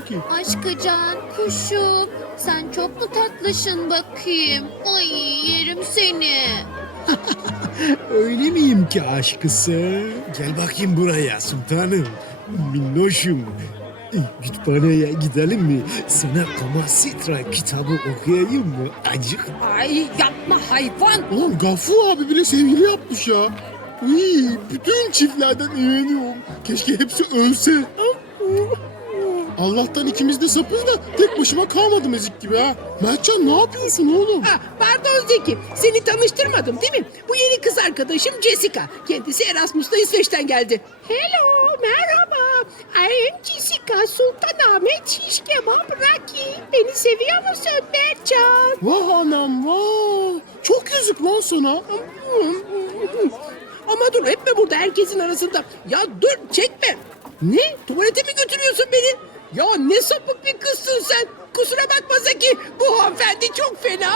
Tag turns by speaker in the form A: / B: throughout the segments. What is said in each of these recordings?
A: ki?
B: Aşkıcan, kuşum. Sen çok mu tatlışın bakayım? Ay yerim seni.
A: Öyle miyim ki aşkısı? Gel bakayım buraya sultanım. Minnoşum. Kütüphaneye gidelim mi? Sana Kamasitra kitabı okuyayım mı? Acık.
C: Ay yapma hayvan.
D: Oğlum Gaffur abi bile sevgili yapmış ya. Uy, bütün çiftlerden iğreniyorum. Keşke hepsi ölse. Allah'tan ikimiz de sapız da tek başıma kalmadım ezik gibi ha. Mertcan ne yapıyorsun oğlum?
C: Ha, pardon Zeki, seni tanıştırmadım değil mi? Bu yeni kız arkadaşım Jessica. Kendisi Erasmus'ta İsveç'ten geldi. Hello, merhaba. I am Jessica, Sultanahmet Şiş Kebap Raki. Beni seviyor musun Mertcan?
D: Vah anam vah. Çok yazık lan sana.
C: Ama dur etme burada herkesin arasında. Ya dur çekme. Ne? Tuvalete mi götürüyorsun beni? Ya ne sapık bir kızsın sen. Kusura bakma Zeki. Bu hanımefendi çok fena.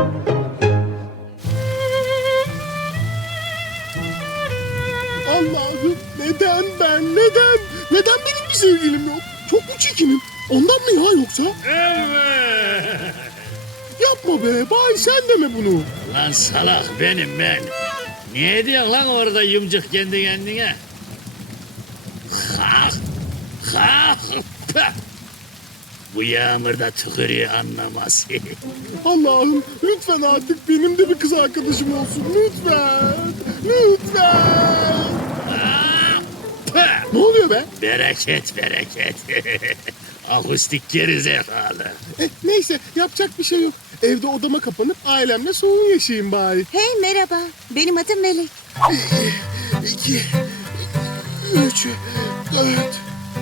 D: Allah'ım neden ben neden? Neden benim bir sevgilim yok? Çok mu çirkinim? Ondan mı ya yoksa?
E: Evet.
D: Yapma be bay sen deme bunu.
E: Lan salak benim ben. Niye diyorsun lan orada yumcuk kendi kendine? Kalk. Kalk. Pah! Bu yağmurda tükürüğü anlamaz.
D: Allah'ım lütfen artık benim de bir kız arkadaşım olsun. Lütfen. Lütfen.
E: Pah!
D: Ne oluyor be?
E: Bereket bereket. Akustik gerizekalı.
D: Neyse yapacak bir şey yok. Evde odama kapanıp ailemle sorun yaşayayım bari.
B: Hey merhaba. Benim adım Melek.
D: 2, 3, 4.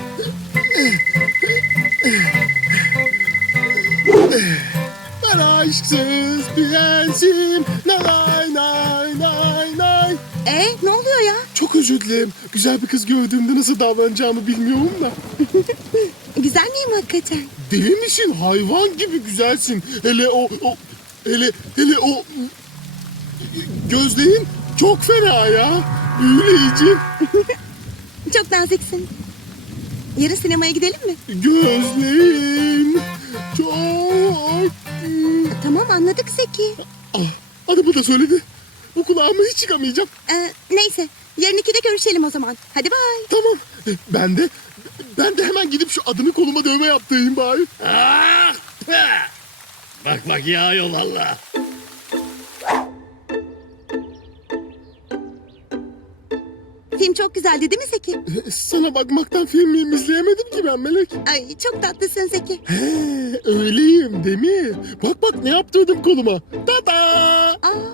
D: Ben aşksız prensim. Nay nay nay nay.
B: Ne oluyor ya?
D: Çok özür dilerim. Güzel bir kız gördüğümde nasıl davranacağımı bilmiyorum da.
B: Güzel miyim hakikaten?
D: Deli misin? Hayvan gibi güzelsin. Hele o gözlerin çok fena ya. Büyüleyici.
B: Çok naziksin. Yarın sinemaya gidelim mi?
D: Gözlerin çok...
B: Tamam anladık Zeki.
D: Ah, adımı da söyledi. Bu kulağıma hiç çıkamayacağım.
B: Neyse yarın 2'de görüşelim o zaman. Hadi bay.
D: Tamam. Ben de hemen gidip şu adını koluma dövme yaptırayım bari.
E: Ah! Pah! Bak bak yağıyor valla.
B: Film çok güzeldi değil mi Zeki?
D: Sana bakmaktan film izleyemedim ki ben Melek.
B: Ay çok tatlısın Zeki.
D: He, öyleyim değil mi? Bak bak ne yaptırdım koluma.